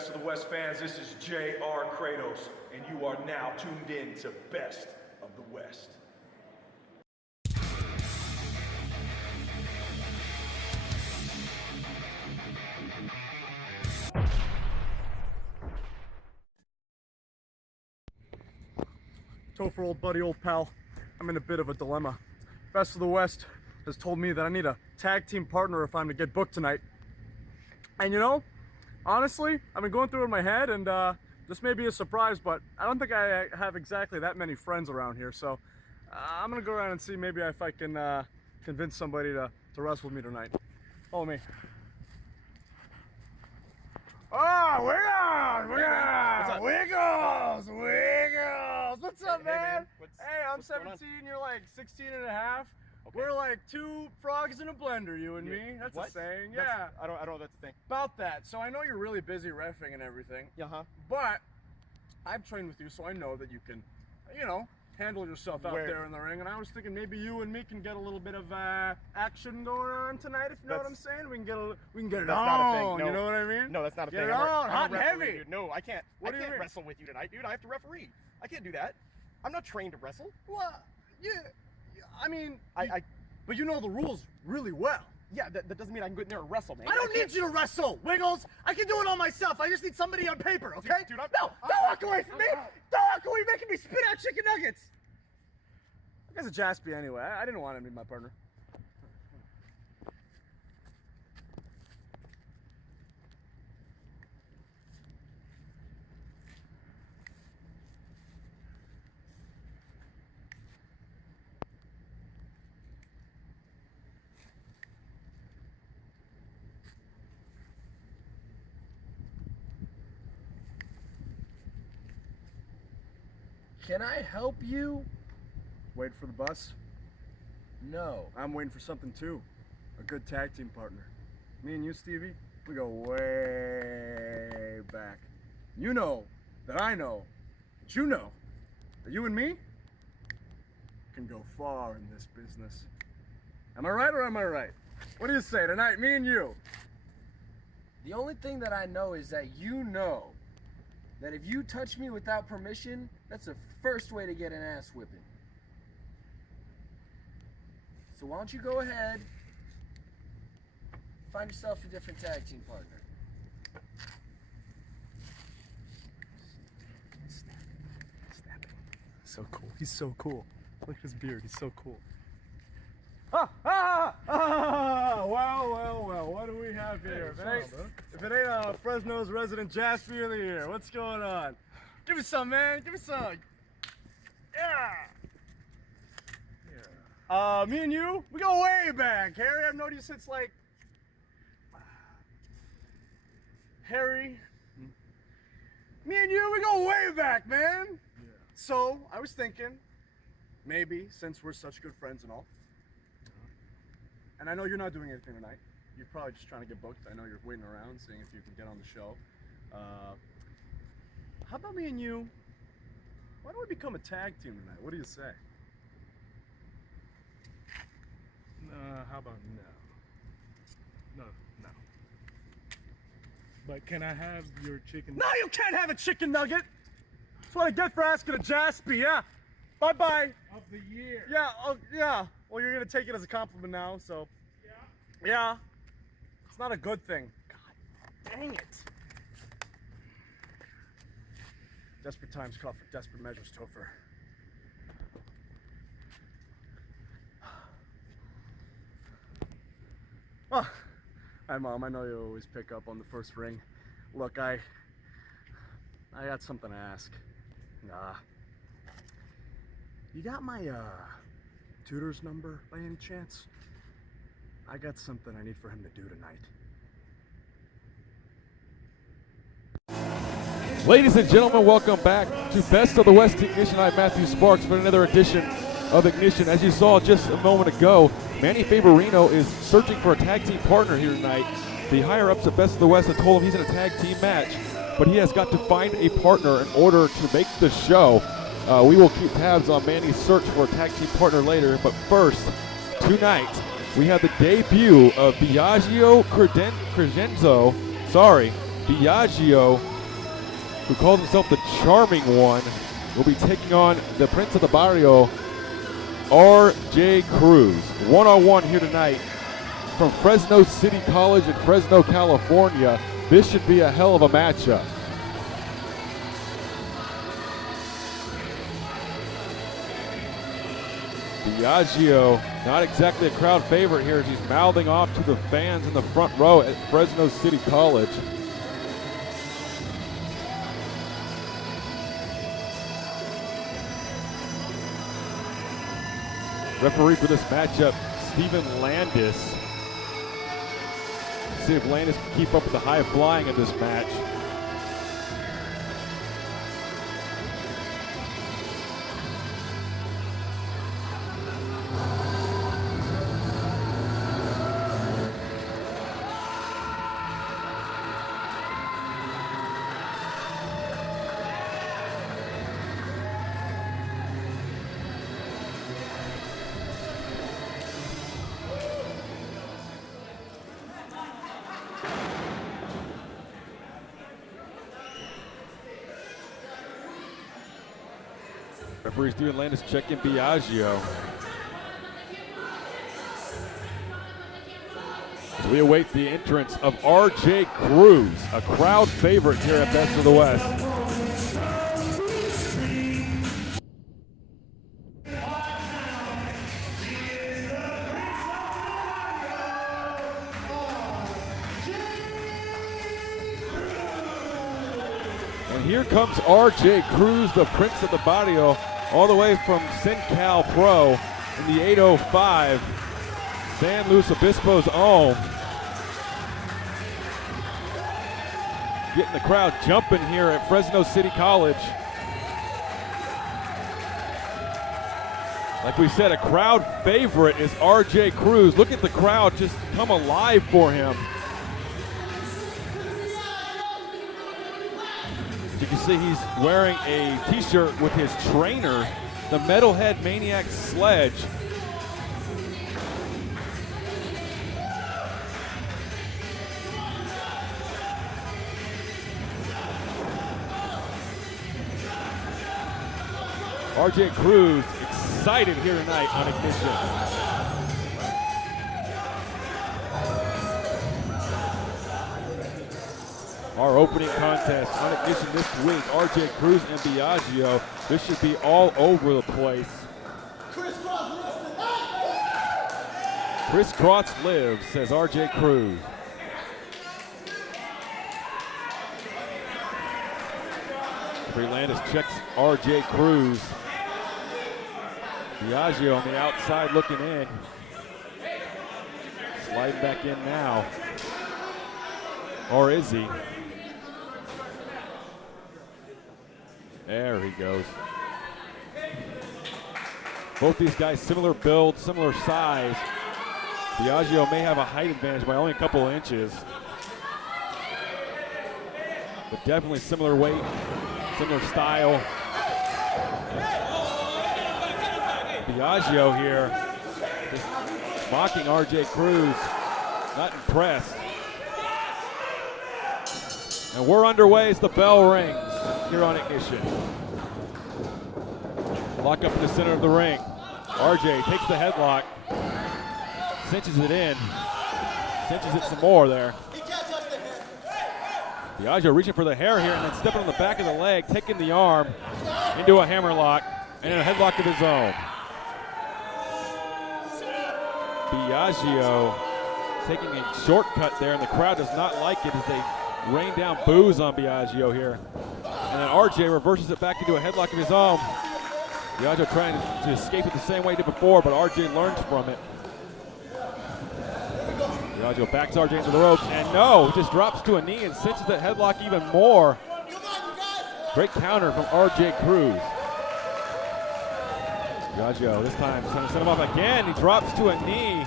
Best of the West fans, this is J.R. Kratos, and you are now tuned in to Best of the West. Topher, old buddy, old pal, I'm in a bit of a dilemma. Best of the West has told me that I need a tag team partner if I'm to get booked tonight. And you know, honestly, I've been going through it in my head, and this may be a surprise, but I don't think I have exactly that many friends around here. So I'm gonna go around and see maybe if I can convince somebody to wrestle with me tonight. Follow me. Oh, Wiggles! What's up, man? Hey, I'm 17, you're like 16 and a half. Okay. We're like two frogs in a blender, you and me. That's a saying. Yeah. I don't know if that's a thing. About that. So I know you're really busy reffing and everything. But I've trained with you, so I know that you can, you know, handle yourself out there in the ring. And I was thinking maybe you and me can get a little bit of action going on tonight, if you know what I'm saying. We can get it that's on. Not a thing. No. You know what I mean? No, that's not a thing. Get it on, hot and referee, heavy. Dude. No, I can't. What I do you can't mean? wrestle with you tonight, dude. I have to referee. I can't do that. I'm not trained to wrestle. Well, yeah. I mean, but you know the rules really well. Yeah, that doesn't mean I can go in there and wrestle, man. I don't need you to wrestle, Wiggles. I can do it all myself. I just need somebody on paper, okay? Dude, don't walk away from me. Don't walk away making me spit out chicken nuggets. That guy's a Jaspy anyway. I didn't want him to be my partner. Can I help you? Wait for the bus? No. I'm waiting for something too. A good tag team partner. Me and you, Stevie, we go way back. You know that I know that you know that you and me can go far in this business. Am I right or am I right? What do you say tonight, me and you? The only thing that I know is that you know that if you touch me without permission, that's the first way to get an ass whipping. So why don't you go ahead, find yourself a different tag team partner. Snapping. So cool. He's so cool. Look at his beard. He's so cool. Well, what do we have here? If it ain't Fresno's resident Jaspy of the year, what's going on? Give me some, man. Give me some. Yeah. Me and you, we go way back, Harry. I've known you since like Harry. Me and you, we go way back, man. Yeah. So I was thinking, maybe since we're such good friends and all, and I know you're not doing anything tonight. You're probably just trying to get booked. I know you're waiting around, seeing if you can get on the show. How about me and you? Why don't we become a tag team tonight? What do you say? How about no? No. But can I have your chicken? No, you can't have a chicken nugget. That's what I get for asking a Jaspy. Yeah. Bye-bye. Of the year. Yeah. Oh, yeah. Well, you're gonna take it as a compliment now, so. Yeah. Yeah. It's not a good thing. God dang it. Desperate times call for desperate measures, Topher. Oh, hi, Mom. I know you always pick up on the first ring. Look, I got something to ask. You got my tutor's number by any chance? I got something I need for him to do tonight. Ladies and gentlemen, welcome back to Best of the West Ignition. I'm Matthew Sparks for another edition of Ignition. As you saw just a moment ago, Manny Faberino is searching for a tag team partner here tonight. The higher-ups at Best of the West have told him he's in a tag team match, but he has got to find a partner in order to make the show. We will keep tabs on Manny's search for a tag team partner later, but first, tonight, we have the debut of Biagio Crescenzo. Biagio who calls himself the Charming One, will be taking on the Prince of the Barrio, R.J. Cruz. One-on-one here tonight from Fresno City College in Fresno, California. This should be a hell of a matchup. Biagio, not exactly a crowd favorite here as he's mouthing off to the fans in the front row at Fresno City College. Referee for this matchup, Steven Landis. See if Landis can keep up with the high flying of this match. Referee Steven Landis checking Biagio. So we await the entrance of R.J. Cruz, a crowd favorite here at Best of the West. And here comes R.J. Cruz, the Prince of the Barrio, all the way from SinCal Pro in the 805, San Luis Obispo's own. Getting the crowd jumping here at Fresno City College. Like we said, a crowd favorite is R.J. Cruz. Look at the crowd just come alive for him. You can see he's wearing a t-shirt with his trainer, the Metalhead Maniac Sledge. R.J. Cruz excited here tonight on Ignition. Our opening contest on Ignition this week, R.J. Cruz and Biagio. This should be all over the place. Crisscross lives, says R.J. Cruz. Landis checks R.J. Cruz. Biagio on the outside looking in. Sliding back in now. Or is he? There he goes. Both these guys similar build, similar size. Biagio may have a height advantage by only a couple of inches. But definitely similar weight, similar style. Biagio here, just mocking R.J. Cruz, not impressed. And we're underway as the bell rings here on Ignition. Lock up in the center of the ring. RJ takes the headlock, cinches it in, cinches it some more there. Biagio reaching for the hair here and then stepping on the back of the leg, taking the arm into a hammerlock and a headlock of his own. Biagio taking a shortcut there, and the crowd does not like it as they rain down boos on Biagio here. And then RJ reverses it back into a headlock of his own. Biagio trying to escape it the same way he did before, but RJ learns from it. Biagio backs RJ into the ropes, and no, just drops to a knee and cinches that headlock even more. Great counter from RJ Cruz. Biagio this time trying to set him up again. He drops to a knee.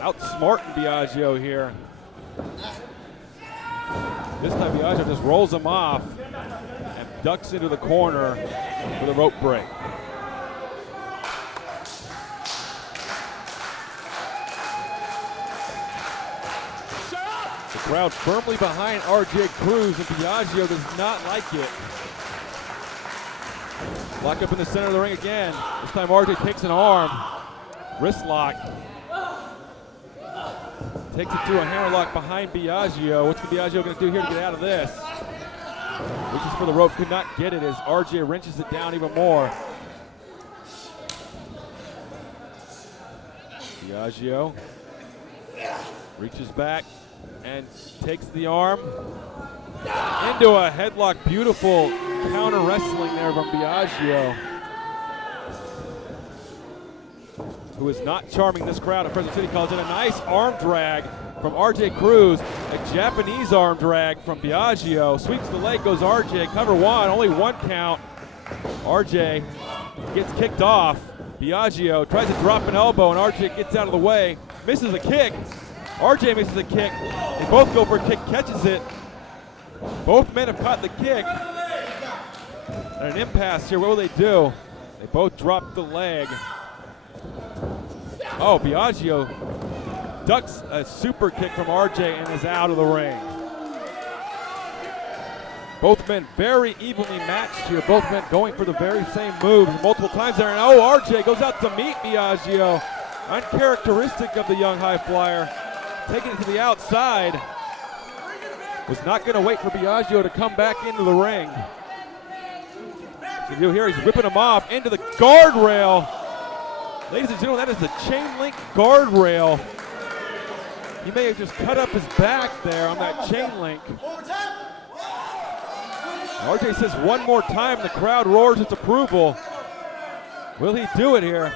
Outsmarting Biagio here. This time Biagio just rolls him off and ducks into the corner for the rope break. The Crowd firmly behind RJ Cruz, and Biagio does not like it. Lock up in the center of the ring again. This time RJ takes an arm. Wrist lock. Takes it to a hammerlock behind Biagio. What's Biagio going to do here to get out of this? Reaches for the rope, could not get it as RJ wrenches it down even more. Biagio reaches back and takes the arm into a headlock. Beautiful counter wrestling there from Biagio, who is not charming this crowd at Fresno City College. And a nice arm drag from RJ Cruz, a Japanese arm drag from Biagio. Sweeps the leg, goes RJ, cover one, only one count. RJ gets kicked off. Biagio tries to drop an elbow, and RJ gets out of the way, misses a kick. RJ misses a kick. They both go for a kick, catches it. Both men have caught the kick. And an impasse here, what will they do? They both drop the leg. Oh, Biagio ducks a super kick from RJ and is out of the ring. Both men very evenly matched here. Both men going for the very same moves multiple times there. And oh, RJ goes out to meet Biagio. Uncharacteristic of the young high flyer. Taking it to the outside. Was not going to wait for Biagio to come back into the ring. So you'll hear he's whipping him off into the guardrail. Ladies and gentlemen, that is the chain link guardrail. He may have just cut up his back there on that chain link. RJ says one more time, the crowd roars its approval. Will he do it here?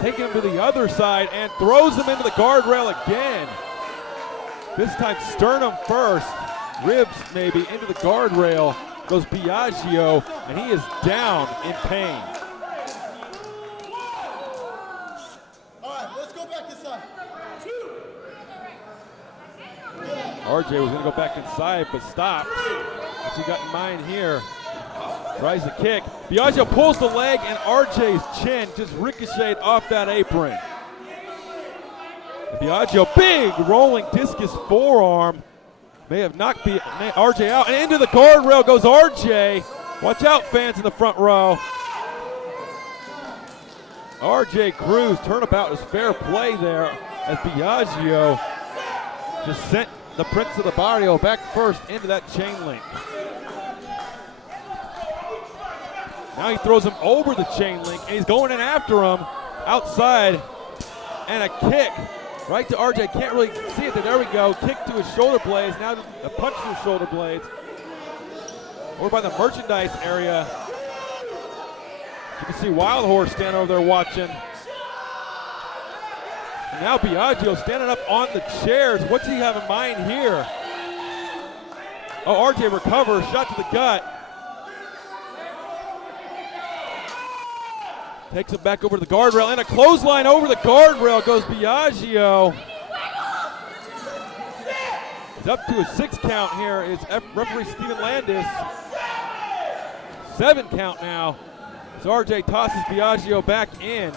Taking him to the other side and throws him into the guardrail again. This time sternum first, ribs maybe into the guardrail. Goes Biagio, and he is down in pain. All right, let's go back inside. RJ was going to go back inside, but stopped. What's he got in mind here? Tries the kick. Biagio pulls the leg, and RJ's chin just ricocheted off that apron. And Biagio, big rolling discus forearm. May have knocked RJ out, and into the guardrail goes RJ. Watch out, fans in the front row. RJ Cruz, turnabout is fair play there as Biagio just sent the Prince of the Barrio back first into that chain link. Now he throws him over the chain link, and he's going in after him outside, and a kick right to RJ. Can't really see it. There we go. Kick to his shoulder blades. Now a punch to his shoulder blades. Over by the merchandise area. You can see Wild Horse standing over there watching. And now Biagio standing up on the chairs. What's he have in mind here? Oh, RJ recovers. Shot to the gut. Takes him back over to the guardrail, and a clothesline over the guardrail goes Biagio. It's up to a 6 count here is referee Steven Landis. 7 count now. So RJ tosses Biagio back in.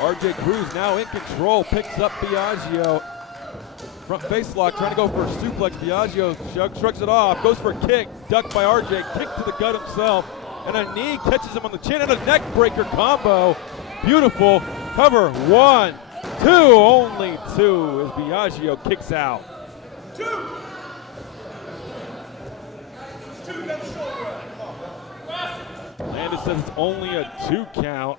RJ Cruz now in control, picks up Biagio. Front face lock, trying to go for a suplex. Biagio shrugs it off, goes for a kick, ducked by RJ, kick to the gut himself, and a knee catches him on the chin, and a neck breaker combo. Beautiful. Cover 1, 2, only 2 as Biagio kicks out. Landis says it's only a 2 count.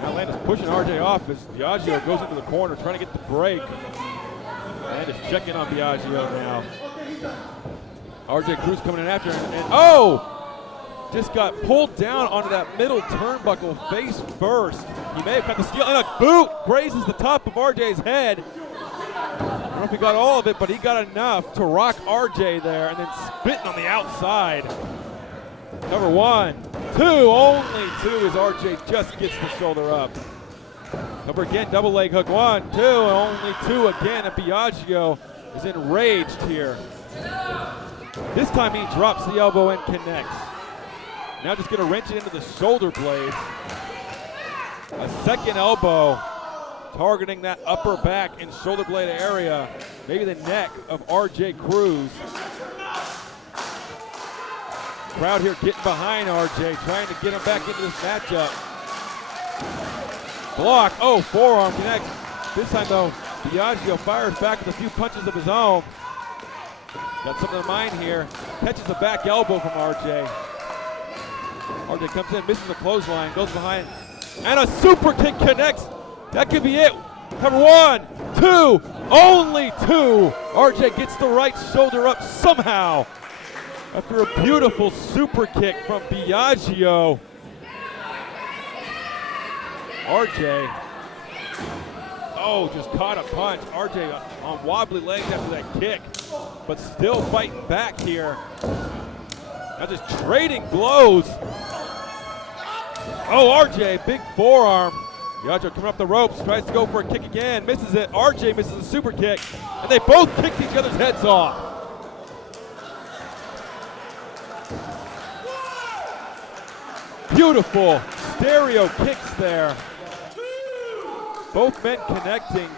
Now Landis pushing RJ off as Biagio goes into the corner trying to get the break. Landis checking on Biagio now. RJ Cruz coming in after him, and oh! Just got pulled down onto that middle turnbuckle face first. He may have got the steal, and a boot grazes the top of RJ's head. I don't know if he got all of it, but he got enough to rock RJ there, and then spitting on the outside. Cover 1, 2, only 2 as RJ just gets the shoulder up. Cover again, double leg hook, 1, 2, only 2 again, and Biagio is enraged here. This time he drops the elbow and connects. Now just gonna wrench it into the shoulder blade. A second elbow targeting that upper back and shoulder blade area, maybe the neck of RJ Cruz. Crowd here getting behind RJ, trying to get him back into this matchup. Block, oh, forearm connect. This time though, Biagio fires back with a few punches of his own. Got something in mind here. Catches the back elbow from RJ. RJ comes in, misses the clothesline, goes behind, and a super kick connects. That could be it. Cover 1, 2, only 2. RJ gets the right shoulder up somehow after a beautiful super kick from Biagio. RJ, oh, just caught a punch. RJ on wobbly legs after that kick, but still fighting back here. Now just trading blows. Oh, RJ, big forearm. Biagio coming up the ropes, tries to go for a kick again, misses it. RJ misses a super kick, and they both kicked each other's heads off. Beautiful stereo kicks there. Both men connecting.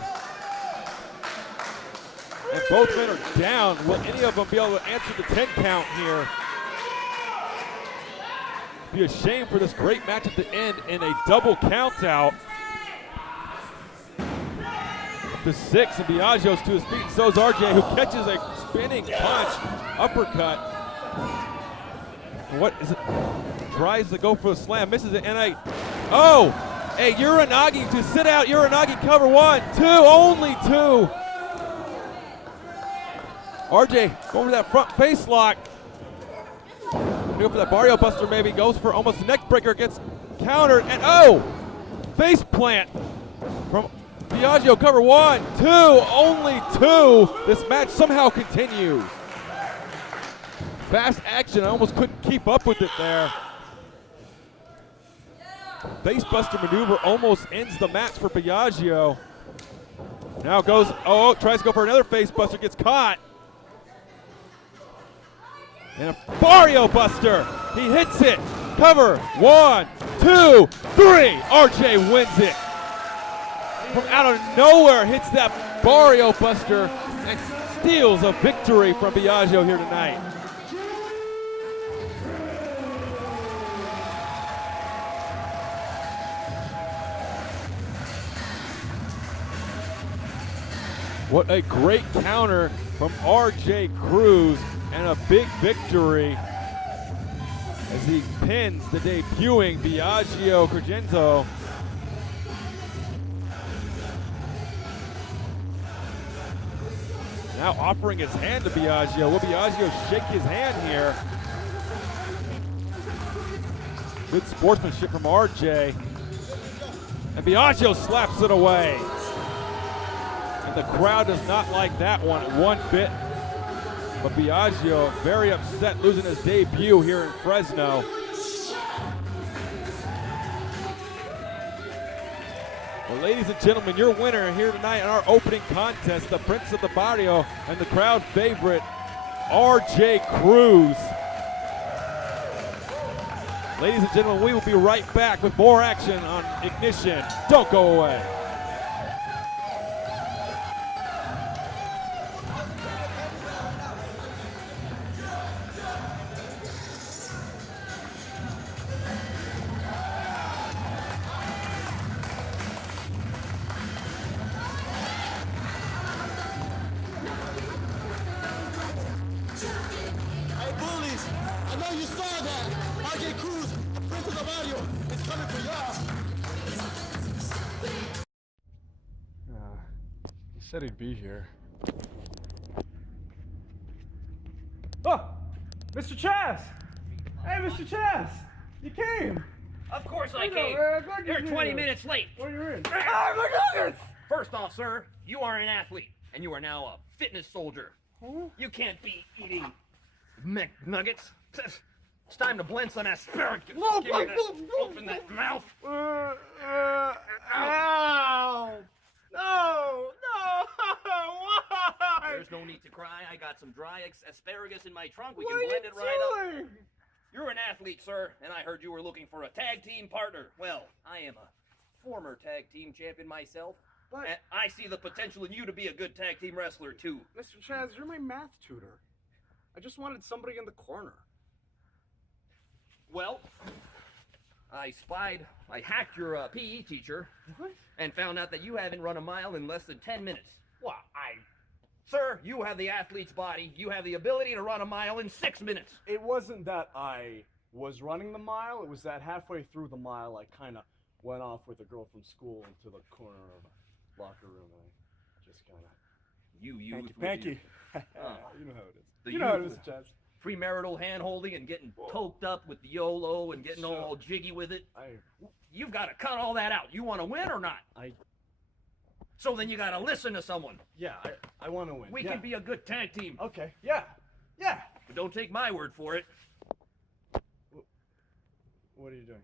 And both men are down. Will any of them be able to answer the 10 count here? Be a shame for this great match at the end in a double count out. To 6, and Biagio's to his feet, and so is RJ, who catches a spinning punch, uppercut. What is it? Tries to go for a slam, misses it, and a Uranagi to sit out. Uranagi cover 1, 2, only 2. RJ going for that front face lock. Go for that Barrio Buster, maybe goes for almost a neck breaker, gets countered, and face plant from Biagio. Cover 1, 2, only 2. This match somehow continues. Fast action, I almost couldn't keep up with it there. Face buster maneuver almost ends the match for Biagio. Now goes, tries to go for another face buster, gets caught. And a Barrio Buster, he hits it. Cover, 1, 2, 3. RJ wins it. From out of nowhere, hits that Barrio Buster and steals a victory from Biagio here tonight. What a great counter from RJ Cruz, and a big victory as he pins the debuting Biagio Crescenzo. Now offering his hand to Biagio. Will Biagio shake his hand here? Good sportsmanship from RJ. And Biagio slaps it away. And the crowd does not like that one bit. But Biagio very upset losing his debut here in Fresno. Well, ladies and gentlemen, your winner here tonight in our opening contest, the Prince of the Barrio and the crowd favorite, RJ Cruz. Ladies and gentlemen, we will be right back with more action on Ignition. Don't go away. Hey, bullies, I know you saw that. RJ Cruz, Prince of the Barrio, is coming for y'all. He said he'd be here. Oh, Mr. Chaz! Hey, Mr. Chaz! You came! Of course I came. You're 20 minutes late. What are you in? Ah, my goodness! First off, sir, you are an athlete, and you are now a fitness soldier. You can't be eating McNuggets. It's time to blend some asparagus. Open that mouth. Ow! No! Why? There's no need to cry. I got some dry asparagus in my trunk. We can blend it right up. You're an athlete, sir, and I heard you were looking for a tag team partner. Well, I am a former tag team champion myself. But And I see the potential in you to be a good tag team wrestler, too. Mr. Chaz, you're my math tutor. I just wanted somebody in the corner. Well, I hacked your PE teacher What? and found out that you haven't run a mile in less than 10 minutes. What? Sir, you have the athlete's body. You have the ability to run a mile in 6 minutes. It wasn't that I was running the mile. It was that halfway through the mile, I kind of went off with a girl from school into the corner of a locker room, and I just kind of. Thank you. You know how it is. The You know how it is, youthful Chaz. Premarital hand-holding and getting poked up with the YOLO and getting all jiggy with it. You've got to cut all that out. You want to win or not? So then you got to listen to someone. Yeah, I want to win. We can be a good tag team. Okay, yeah. But don't take my word for it. What are you doing?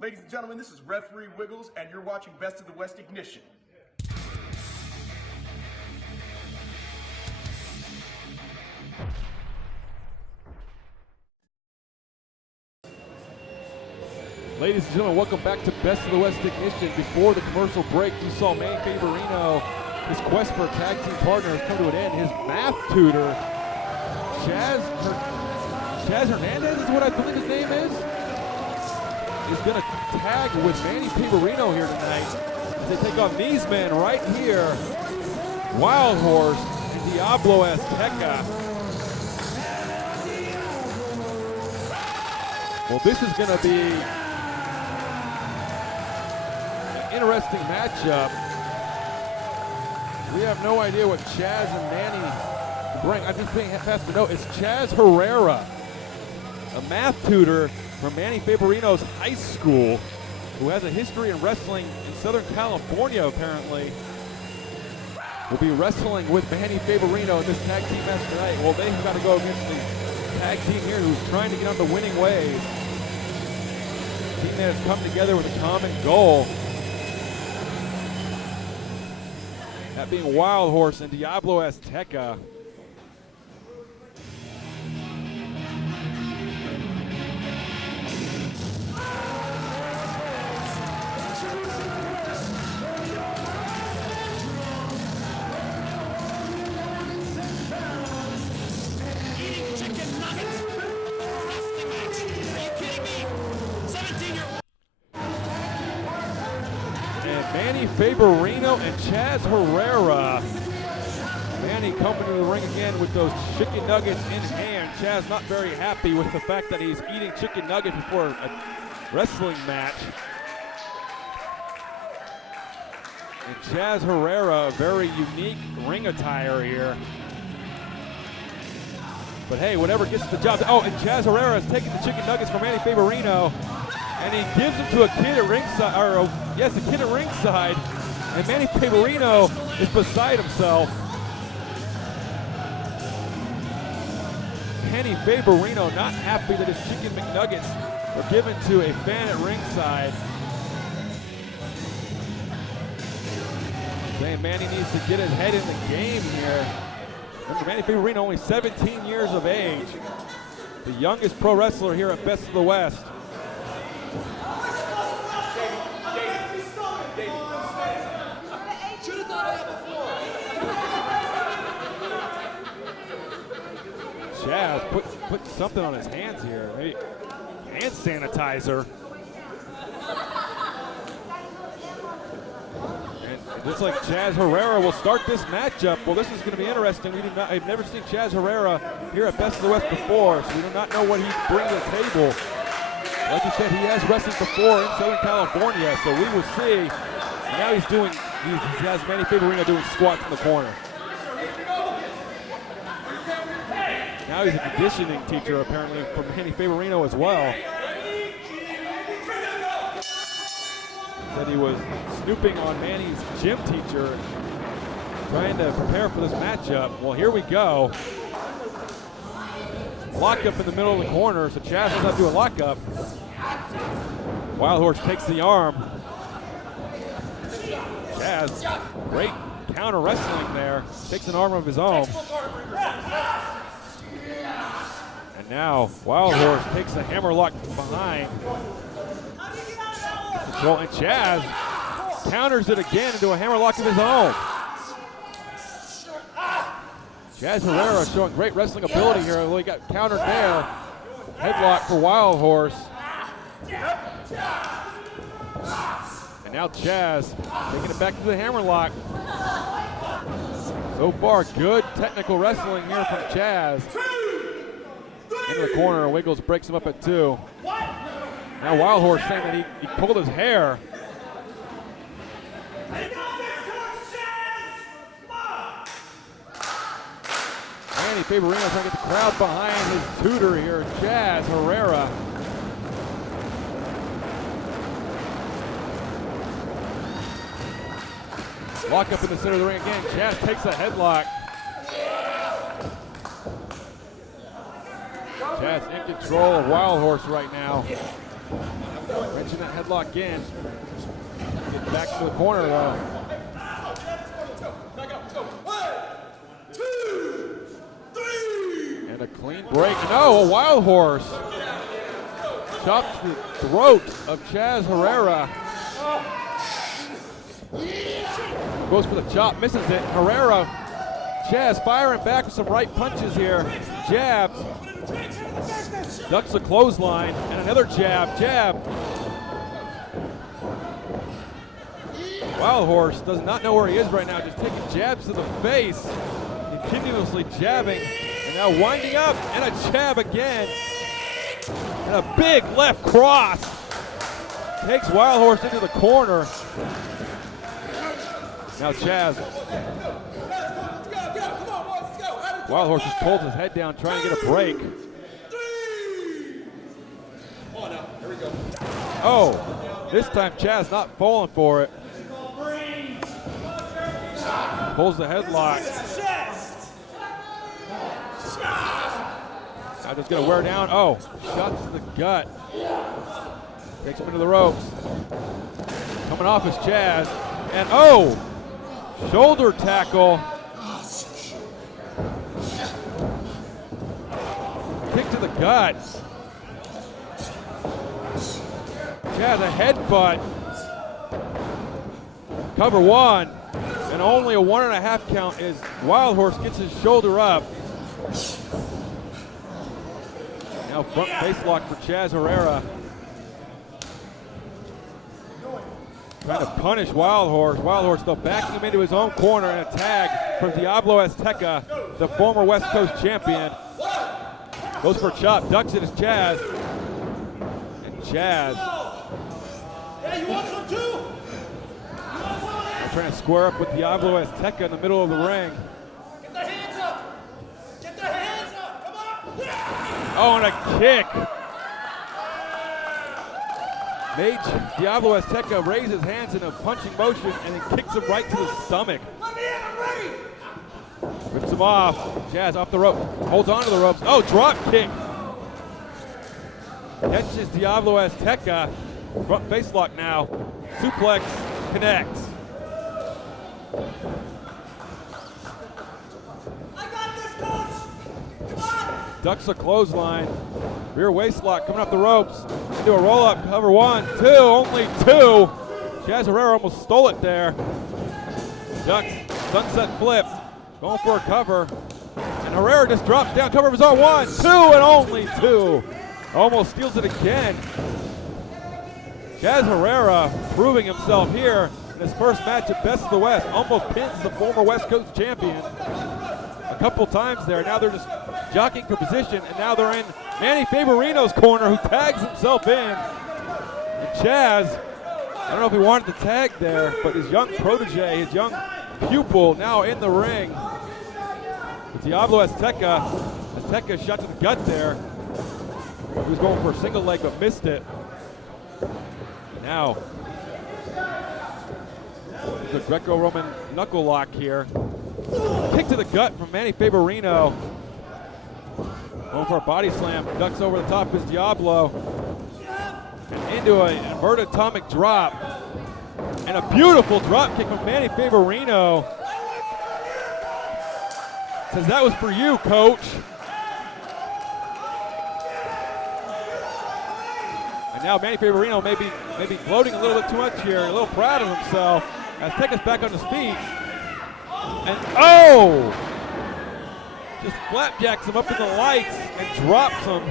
Ladies and gentlemen, this is Referee Wiggles, and you're watching Best of the West Ignition. Ladies and gentlemen, welcome back to Best of the West Ignition. Before the commercial break, you saw Manny Faberino. His quest for a tag team partner has come to an end. His math tutor, Chaz Hernandez is what I believe his name is going to tag with Manny Faberino here tonight as they take on these men right here, Wild Horse and Diablo Azteca. Well, this is going to be an interesting matchup. We have no idea what Chaz and Manny bring. I just think has to know it's Chaz Herrera, a math tutor from Manny Faberino's high school, who has a history in wrestling in Southern California, apparently. Will be wrestling with Manny Faberino in this tag team match tonight. Well, they've got to go against the tag team here who's trying to get on the winning ways. A team that has come together with a common goal. That being Wild Horse and Diablo Azteca. Manny Faberino and Chaz Herrera. Manny coming to the ring again with those chicken nuggets in hand. Chaz not very happy with the fact that he's eating chicken nuggets before a wrestling match. And Chaz Herrera, very unique ring attire here. But hey, whatever gets the job. Oh, and Chaz Herrera is taking the chicken nuggets from Manny Faberino, and he gives them to a kid at ringside, a kid at ringside, and Manny Faberino is beside himself. Manny Faberino not happy that his chicken McNuggets were given to a fan at ringside. Saying Manny needs to get his head in the game here. Remember, Manny Faberino only 17 years of age. The youngest pro wrestler here at Best of the West. Chaz put something on his hands here. Maybe hand sanitizer. And just like Chaz Herrera will start this matchup. Well, this is going to be interesting. I've never seen Chaz Herrera here at Best of the West before, so we do not know what he's bringing to the table. Like you said, he has wrestled before in Southern California, so we will see. And now he has Manny Faberino doing squats in the corner. Now he's a conditioning teacher, apparently, for Manny Faberino as well. Said he was snooping on Manny's gym teacher, trying to prepare for this matchup. Well, here we go. Lockup in the middle of the corner, so Chaz knows how to do a lockup. Wild Horse takes the arm. Chaz, great counter wrestling there. Takes an arm of his own. And now Wild Horse takes a hammerlock behind. And Chaz counters it again into a hammerlock of his own. Chaz Herrera showing great wrestling ability here. Well, he got countered there. Headlock for Wild Horse. And now Chaz taking it back to the hammerlock. So far, good technical wrestling here from Chaz. Into the corner, Wiggles breaks him up at 2. Now Wild Horse saying that he pulled his hair. Manny Faberino trying to get the crowd behind his tutor here, Chaz Herrera. Lock up in the center of the ring again. Chaz takes a headlock. Chaz in control of Wild Horse right now. Wrenching that headlock in. Get back to the corner though. 1, 2, 3. And a clean break. No, a Wild Horse chops the throat of Chaz Herrera. Goes for the chop, misses it. Herrera, Chaz firing back with some right punches here. Jabs. Ducks a clothesline, and another jab. Wild Horse does not know where he is right now, just taking jabs to the face, continuously jabbing, and now winding up, and a jab again, and a big left cross. Takes Wild Horse into the corner. Now Chaz. Wild Horse just holds his head down, trying to get a break. Oh, this time Chaz not falling for it. Pulls the headlock. Now just gonna wear down. Oh, shot to the gut. Takes him into the ropes. Coming off is Chaz. And oh, shoulder tackle. Kick to the gut. Chaz a headbutt. Cover 1. And only a 1.5 count as Wild Horse gets his shoulder up. Now front face lock for Chaz Herrera. Trying to punish Wild Horse. Wild Horse though backing him into his own corner, and a tag from Diablo Azteca, the former West Coast champion. Goes for a chop, ducks it as Chaz. And Chaz. Yeah, you want some too? Trying to square up with Diablo Azteca in the middle of the ring. Get the hands up! Get the hands up! Come on! Oh, and a kick. Made Diablo Azteca raise his hands in a punching motion and then kicks him right to the stomach. Rips him off. Chaz off the rope. Holds on to the ropes. Oh, drop kick. Catches Diablo Azteca. Front face lock now. Suplex connects. Ducks a clothesline. Rear waist lock coming up the ropes. Into a roll up. Cover 1, 2, only 2. Chaz Herrera almost stole it there. Ducks, sunset flip. Going for a cover. And Herrera just drops down. Cover of his own. 1, 2, and only 2. Almost steals it again. Chaz Herrera proving himself here in his first match at Best of the West. Almost pins the former West Coast champion a couple times there. Now they're just jockeying for position, and now they're in Manny Faberino's corner, who tags himself in. And Chaz, I don't know if he wanted the tag there, but his young protege, his young pupil, now in the ring. With Diablo Azteca. Azteca shot to the gut there. He was going for a single leg, but missed it. Now, the Greco-Roman knuckle lock here. Kick to the gut from Manny Faberino. Going for a body slam. Ducks over the top is Diablo. And into an inverted atomic drop. And a beautiful drop kick from Manny Faberino. Says, that was for you, coach. And now Manny Faberino may be gloating a little bit too much here, a little proud of himself. Azteca's back on his feet. And oh! Just flapjacks him up in the lights and drops him.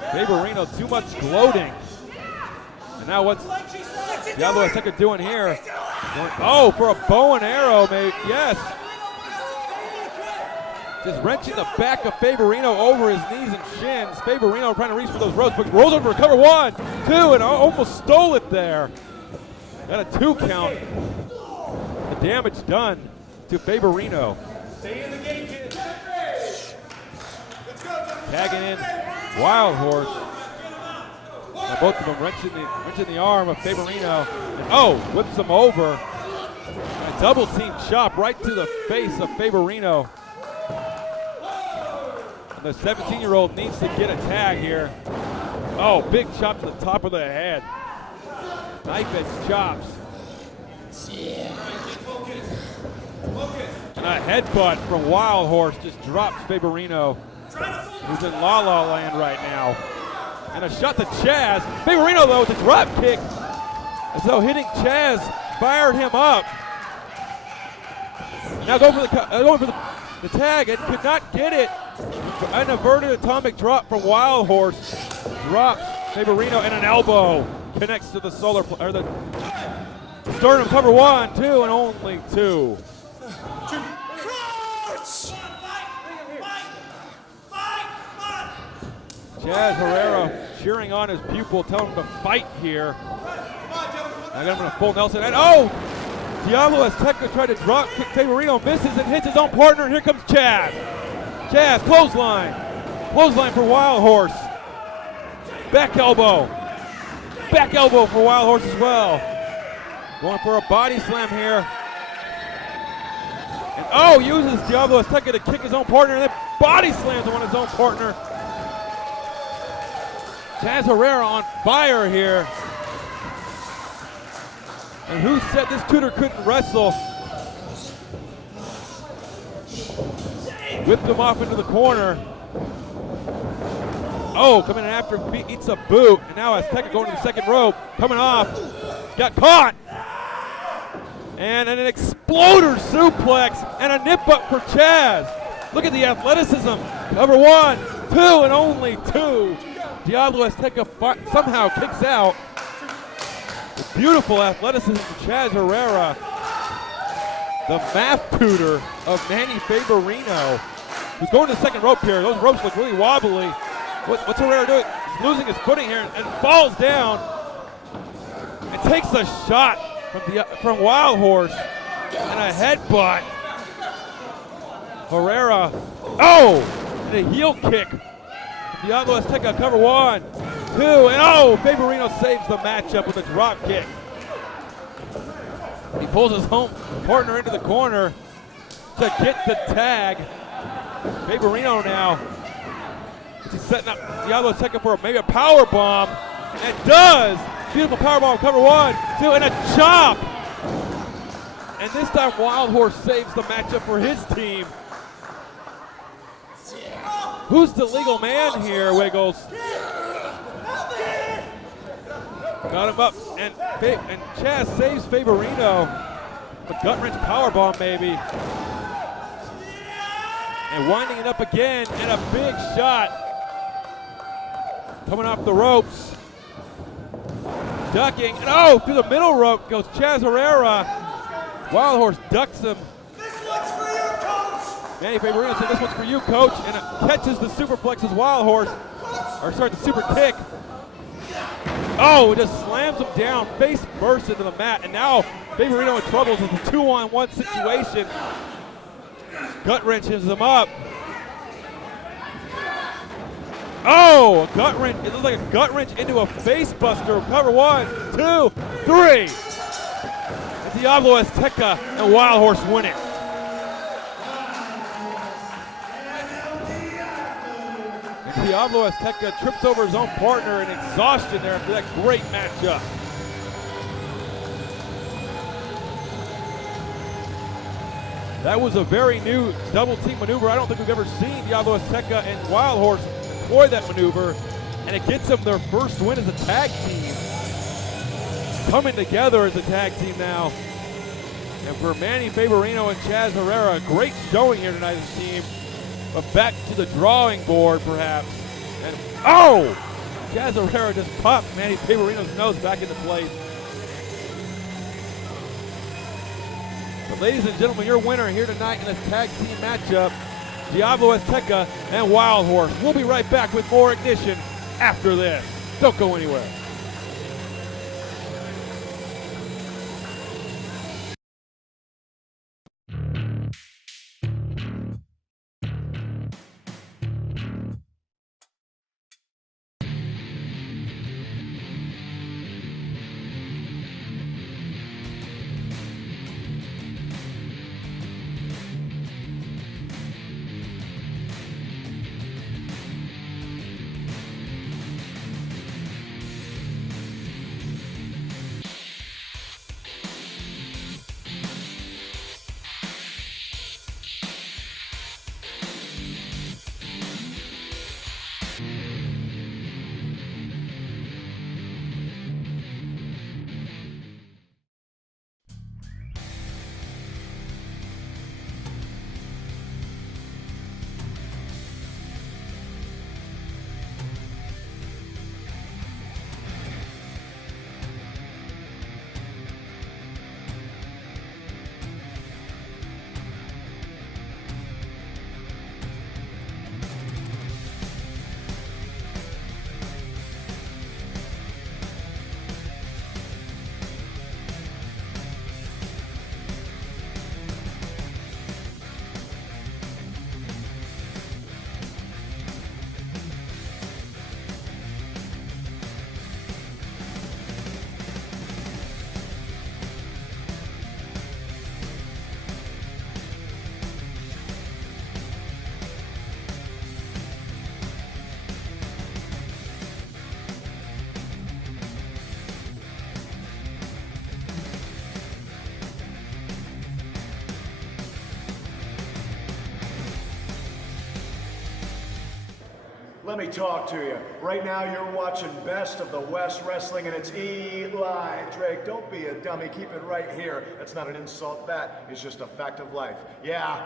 Faberino, too much gloating. And now what's Diablo Azteca doing here? Oh, for a bow and arrow, maybe. Yes. Just wrenching the back of Faberino over his knees and shins. Faberino trying to reach for those ropes, but rolls over to cover 1, 2, and almost stole it there. Got a 2 count. The damage done to Faberino. Stay in the game, kid. Tagging in Wild Horse. Now both of them wrenching the arm of Faberino. And oh, whips him over. And a double team chop right to the face of Faberino. And the 17-year-old needs to get a tag here. Oh, big chop to the top of the head. Knife edge chops. And a headbutt from Wild Horse just drops Faberino, who's in La La Land right now. And a shot to Chaz. Faberino, though, with a drop kick, as though hitting Chaz fired him up. Now going for the tag, and could not get it. An inverted atomic drop from Wild Horse drops Faberino, and an elbow connects to the the sternum. Cover 1, 2, and only 2. Chaz Herrera cheering on his pupil, telling him to fight here. I got him in a full Nelson. And oh! Diablo Azteca tried to drop kick Faberino, misses and hits his own partner, and here comes Chaz. Chaz, clothesline. Clothesline for Wild Horse. Back elbow. Back elbow for Wild Horse as well. Going for a body slam here. And oh, uses Diablo Azteca to kick his own partner, and then body slams him on his own partner. Chaz Herrera on fire here. And who said this tutor couldn't wrestle? Whipped him off into the corner. Oh, coming in after him, eats a boot. And now Azteca going to the second rope. Coming off. Got caught. And an exploder suplex and a nip up for Chaz. Look at the athleticism. Cover 1, 2, and only 2. Diablo Azteca somehow kicks out. With beautiful athleticism from Chaz Herrera. The math tutor of Manny Faberino, who's going to the second rope here. Those ropes look really wobbly. What's Herrera doing? He's losing his footing here and falls down. And takes a shot from Wild Horse and a headbutt. Herrera. Oh! And a heel kick. Diablo Azteca cover 1, 2, and oh! Faberino saves the matchup with a drop kick. He pulls his home partner into the corner to get the tag. Faberino now. He's setting up Diablo Azteca for maybe a power bomb. And it does! Beautiful power bomb, cover 1, 2, and a chop! And this time Wild Horse saves the matchup for his team. Who's the legal man here, Wiggles? Got him up, and Chaz saves Faberino. The gut wrench powerbomb, maybe. And winding it up again, and a big shot. Coming off the ropes. Ducking, and oh, through the middle rope goes Chaz Herrera. Wild Horse ducks him. Manny Faberino said, "This one's for you, coach," and it catches the superplex as Wild Horse, or sorry, the super kick. Oh, it just slams him down, face first into the mat, and now Faberino in trouble. It's a 2-on-1 situation. Gut wrenches him up. Oh, a gut wrench. It looks like a gut wrench into a face buster. Cover 1, 2, 3. And Diablo Azteca and Wild Horse win it. And Diablo Azteca trips over his own partner in exhaustion there after that great matchup. That was a very new double team maneuver. I don't think we've ever seen Diablo Azteca and Wild Horse deploy that maneuver, and it gets them their first win as a tag team. Coming together as a tag team now. And for Manny Faberino and Chaz Herrera, great showing here tonight as a team. But back to the drawing board, perhaps. And oh! Chaz Herrera just popped Manny Faberino's nose back into place. But ladies and gentlemen, your winner here tonight in this tag team matchup, Diablo Azteca and Wild Horse. We'll be right back with more Ignition after this. Don't go anywhere. Let me talk to you. Right now you're watching Best of the West Wrestling and it's Eli. Drake, don't be a dummy. Keep it right here. That's not an insult. That is just a fact of life. Yeah.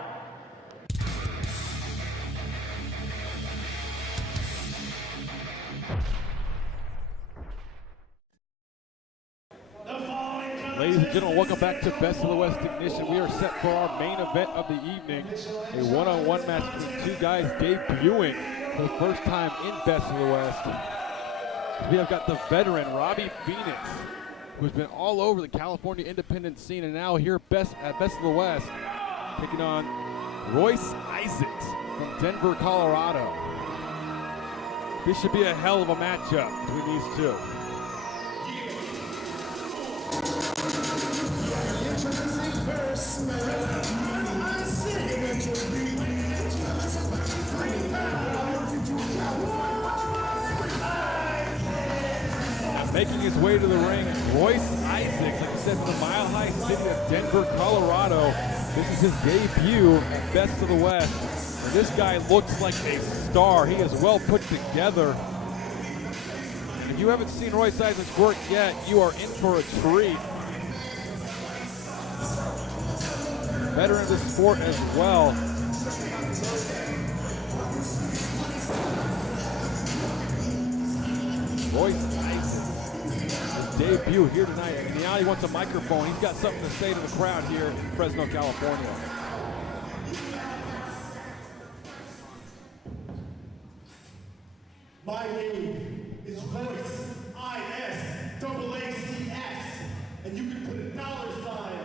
Ladies and gentlemen, welcome back to Best of the West Ignition. We are set for our main event of the evening. A one-on-one match between two guys debuting for the first time in Best of the West. We have got the veteran Robby Phoenix, who's been all over the California independent scene and now here at Best of the West, taking on Royce Issac from Denver, Colorado. This should be a hell of a matchup between these two. Making his way to the ring, Royce Issac, like I said, from the Mile High City of Denver, Colorado. This is his debut at Best of the West. And this guy looks like a star. He is well put together. If you haven't seen Royce Issac's work yet, you are in for a treat. Veteran of the sport as well. Royce Issac, his debut here tonight. And now he wants a microphone. He's got something to say to the crowd here in Fresno, California. My name is Royce ISAACX, and you can put a $sign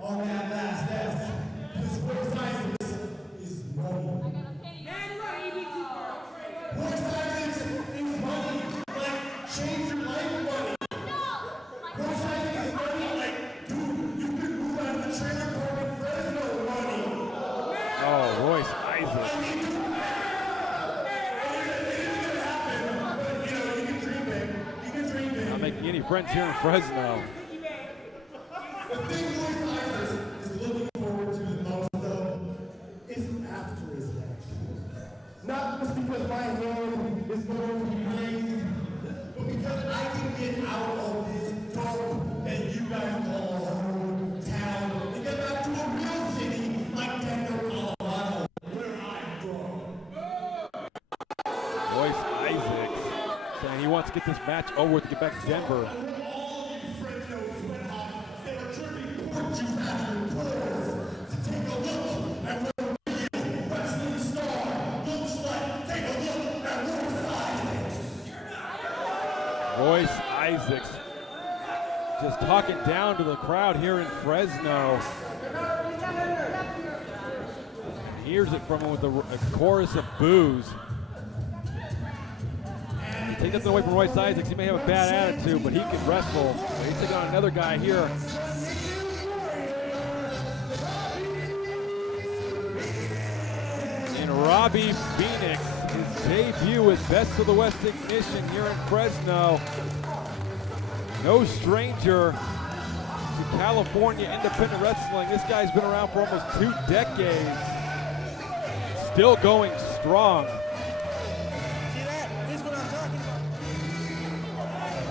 on that last S. Because Royce Issac is money. Royce Issac is money, like change your life money. Royce Issac is money, like dude, you can move out of the trailer park in Fresno money. Oh, Royce Issac. Not making any friends here in Fresno. The thing Royce Issac is looking forward to the most, though, is after his death. Not just because my name is going to be raised, but because I can get out of this dope that you guys call hometown and get back to a real city like Denver, Colorado, where I'm from. Royce Issac saying he wants to get this match over with to get back to Denver. All you Fresno sweathearts that are dripping pork juice out of your clothes to take a look at what a real wrestling star looks like. Take a look at Royce Issac. Royce Issac just talking down to the crowd here in Fresno. Hears it from him with a chorus of boos. You take nothing away from Royce Issac. He may have a bad attitude, but he can wrestle. So he's taking on another guy here. And Robby Phoenix, his debut with Best of the West Ignition here in Fresno. No stranger to California independent wrestling. This guy's been around for almost 2 decades. Still going strong.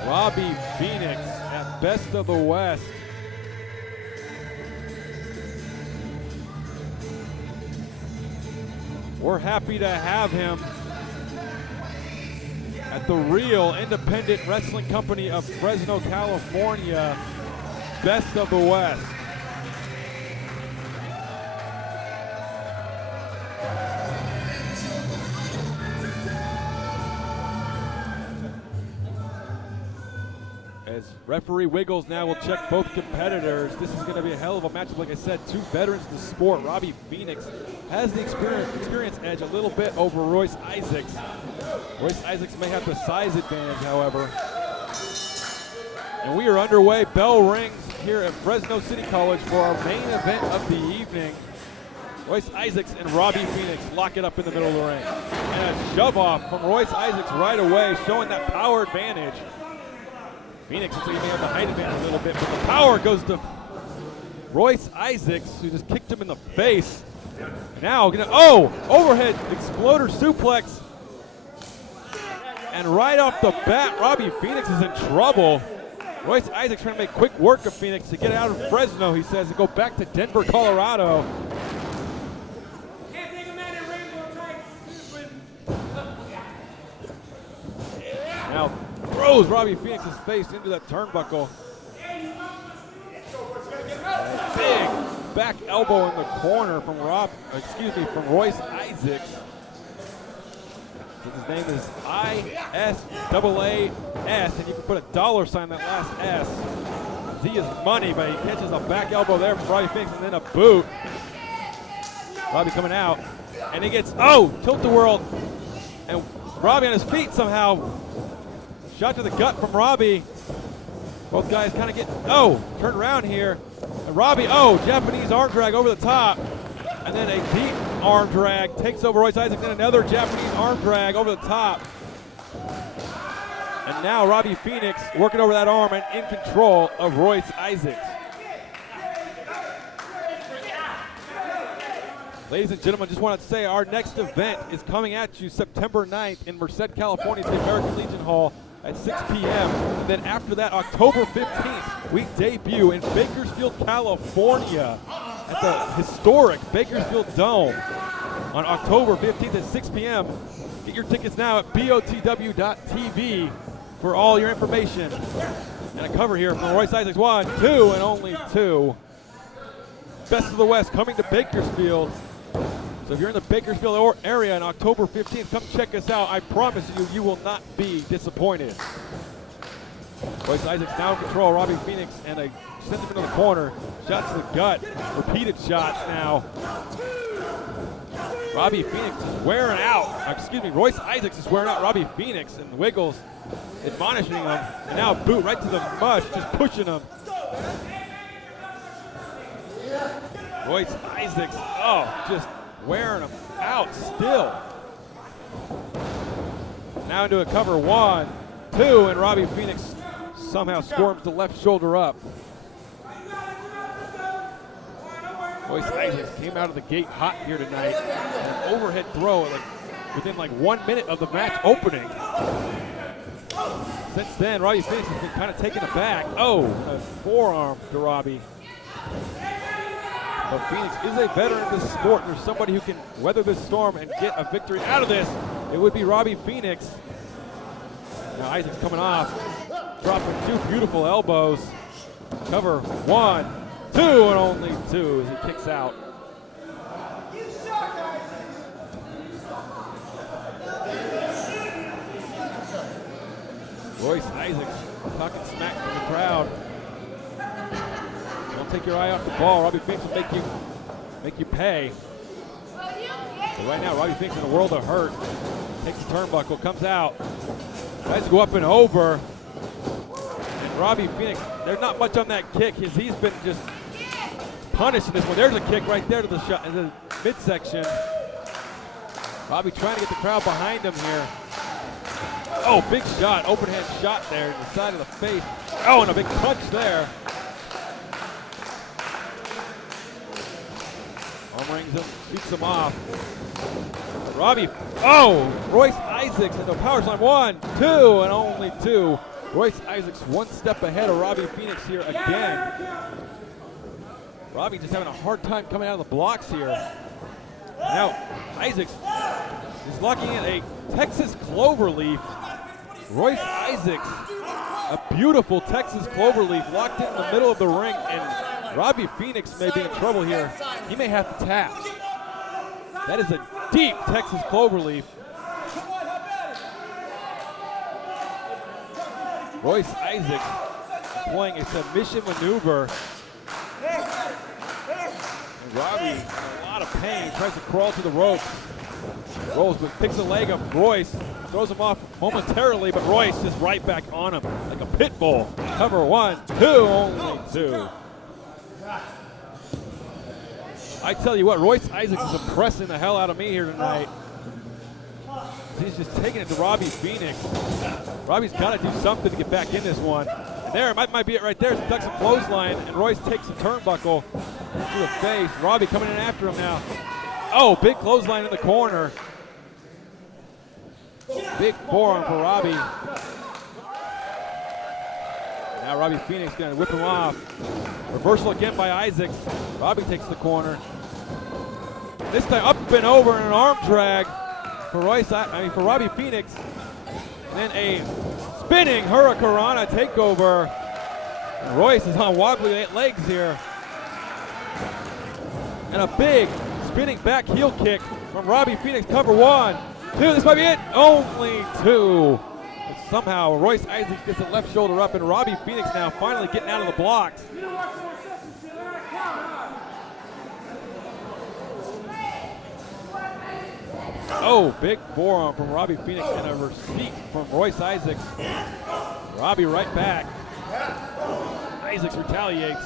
Robby Phoenix at Best of the West. We're happy to have him at the Real Independent Wrestling Company of Fresno, California, Best of the West. As referee Wiggles now will check both competitors. This is going to be a hell of a matchup. Like I said, 2 veterans of the sport. Robby Phoenix has the experience edge a little bit over Royce Issac. Royce Issac may have the size advantage, however. And we are underway. Bell rings here at Fresno City College for our main event of the evening. Royce Issac and Robby Phoenix lock it up in the middle of the ring. And a shove off from Royce Issac right away, showing that power advantage. Phoenix looks like he may have the height advantage a little bit, but the power goes to Royce Issac, who just kicked him in the face. Now, overhead exploder suplex. And right off the bat, Robby Phoenix is in trouble. Royce Issac trying to make quick work of Phoenix to get out of Fresno, he says, and go back to Denver, Colorado. Now throws Robby Phoenix's face into that turnbuckle. Big back elbow in the corner from Royce Issac. His name is ISAAS, and you can put a $sign that last S. He is money, but he catches a back elbow there from Robby Phoenix and then a boot. Robbie coming out, and he gets, tilt-a-whirl, and Robbie on his feet somehow. Shot to the gut from Robbie. Both guys kind of get, turned around here. And Robbie, Japanese arm drag over the top. And then a deep arm drag takes over Royce Issac, then another Japanese arm drag over the top. And now Robby Phoenix working over that arm and in control of Royce Issac. Ladies and gentlemen, just wanted to say our next event is coming at you September 9th in Merced, California, at the American Legion Hall at 6 p.m. And then after that, October 15th, we debut in Bakersfield, California at the historic Bakersfield Dome on October 15th at 6 p.m. Get your tickets now at botw.tv for all your information. And a cover here from Royce Issac, 1, 2, and only 2. Best of the West coming to Bakersfield. So if you're in the Bakersfield area on October 15th, come check us out. I promise you, you will not be disappointed. Royce Issac now in control. Robby Phoenix and a sends him into the corner. Shots to the gut. Repeated shots now. Robby Phoenix is wearing out. Royce Issac is wearing out Robby Phoenix, and Wiggles admonishing him. And now boot right to the mush, just pushing him. Royce Issac, just wearing him out still. Now into a cover, 1, 2, and Robby Phoenix somehow squirms the left shoulder up. Royce Issac came out of the gate hot here tonight. An overhead throw within 1 minute of the match opening. Since then, Robby Phoenix has been kind of taken aback. A forearm to Robbie. But Phoenix is a veteran of this sport. There's somebody who can weather this storm and get a victory out of this. It would be Robby Phoenix. Now Isaac's coming off, dropping 2 beautiful elbows. Cover, 1, 2, and only 2 as he kicks out. Royce Issac talking smack to the crowd. Don't take your eye off the ball. Robby Phoenix will make you pay. But right now, Robby Phoenix in a world of hurt. Takes the turnbuckle, comes out. Tries to go up and over. And Robby Phoenix, there's not much on that kick. He's been just punishing this one. There's a kick right there to the shot in the midsection. Robbie trying to get the crowd behind him here. Big shot, overhand shot there in the side of the face. And a big punch there. Arm rings him, shoots him off. Robbie, Royce Issac into power slam, 1, 2, and only 2. Royce Issacs 1 step ahead of Robby Phoenix here again. Robbie just having a hard time coming out of the blocks here. Now, Isaacs is locking in a Texas cloverleaf. Royce Issac, a beautiful Texas cloverleaf locked in the middle of the ring, and Robby Phoenix may be in trouble here. He may have to tap. That is a deep Texas cloverleaf. Royce Issac employing a submission maneuver. And Robbie in a lot of pain, tries to crawl to the ropes. Rolls, but picks a leg up. Royce throws him off momentarily, but Royce is right back on him like a pit bull. Cover, 1, 2, only 2. I tell you what, Royce Issac is impressing the hell out of me here tonight. He's just taking it to Robby Phoenix. Robbie's got to do something to get back in this one. And there, might be it right there. Ducks a clothesline, and Royce takes a turnbuckle to the face. Robbie coming in after him now. Big clothesline in the corner. Big forearm for Robbie. Now Robby Phoenix gonna whip him off. Reversal again by Isaac. Robbie takes the corner. This time up and over in an arm drag for Robby Phoenix. And then a spinning Hurricanrana takeover. And Royce is on wobbly legs here. And a big spinning back heel kick from Robby Phoenix. Cover, 1, 2. This might be it. Only 2. But somehow Royce Issac gets the left shoulder up, and Robby Phoenix now finally getting out of the blocks. Oh, big forearm from Robby Phoenix and a receipt from Royce Isaacs. Robby right back. Isaacs retaliates.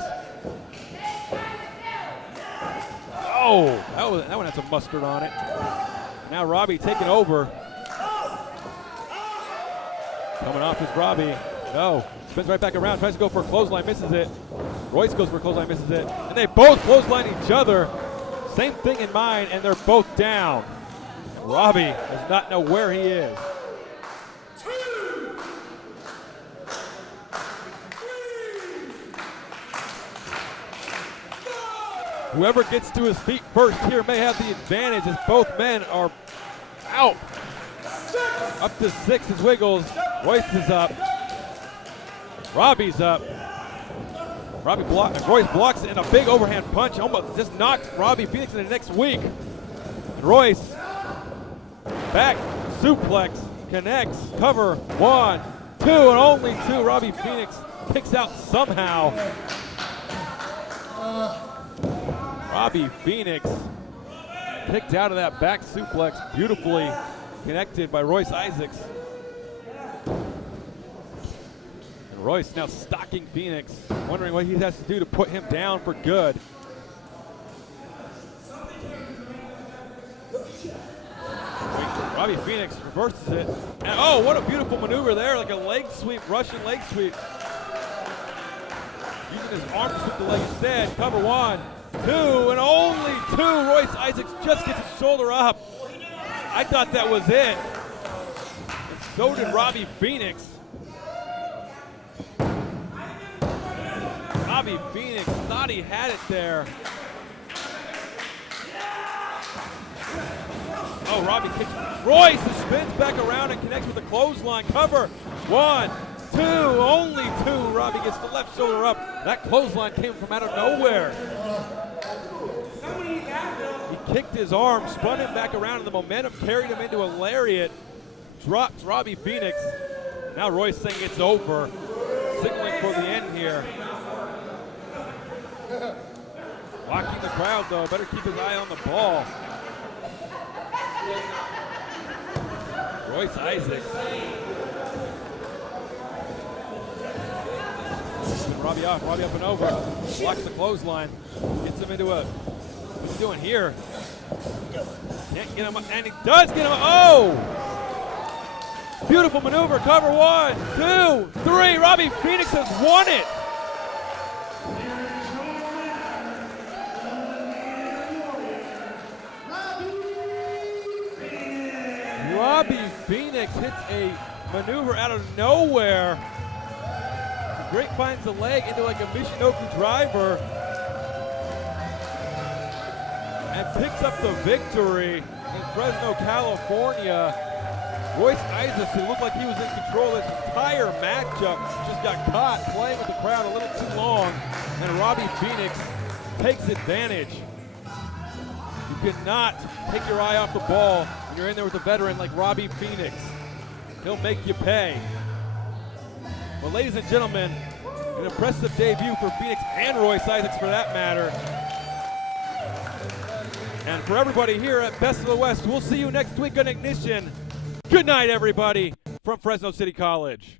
Oh, that one had some mustard on it. Now Robby taking over. Coming off is Robby. No, spins right back around, tries to go for a clothesline, misses it. Royce goes for a clothesline, misses it. And they both clothesline each other. Same thing in mind, and they're both down. And Robby does not know where he is. Whoever gets to his feet first here may have the advantage as both men are out. Up to 6 is Wiggles. Royce is up. Robby's up. Royce blocks it, and a big overhand punch almost just knocked Robby Phoenix into next week. And Royce back suplex connects. Cover 1, 2, and only 2. Robby Phoenix kicks out somehow. Robby Phoenix kicked out of that back suplex, beautifully connected by Royce Isaacs. And Royce now stalking Phoenix, wondering what he has to do to put him down for good. Robby Phoenix reverses it. And oh, what a beautiful maneuver there, like a leg sweep, Russian leg sweep. Using his arm to sweep the leg instead. Cover 1, 2, and only 2. Royce Isaacs just gets his shoulder up. I thought that was it. And so did Robby Phoenix. Robby Phoenix thought he had it there. Oh, Robby kicks. Royce spins back around and connects with the clothesline. Cover 1, 2, only 2. Robby gets the left shoulder up. That clothesline came from out of nowhere. He kicked his arm, spun him back around, and the momentum carried him into a lariat. Drops Robby Phoenix. Now Royce saying it's over, signaling for the end here. Blocking the crowd though, better keep his eye on the ball. Royce Isaacs. Robby up and over. Blocks the clothesline. Gets him into a, what's he doing here? Can't get him up, and he does get him up. Oh! Beautiful maneuver, cover 1, 2, 3. Robby Phoenix has won it. Robby Phoenix hits a maneuver out of nowhere. Great finds the leg into like a Michinoku driver and picks up the victory in Fresno, California. Royce Isaacs, who looked like he was in control of this entire matchup, just got caught playing with the crowd a little too long, and Robby Phoenix takes advantage. You cannot take your eye off the ball when you're in there with a veteran like Robby Phoenix. He'll make you pay. Well, ladies and gentlemen, an impressive debut for Phoenix and Royce Isaacs for that matter. And for everybody here at Best of the West, we'll see you next week on Ignition. Good night, everybody, from Fresno City College.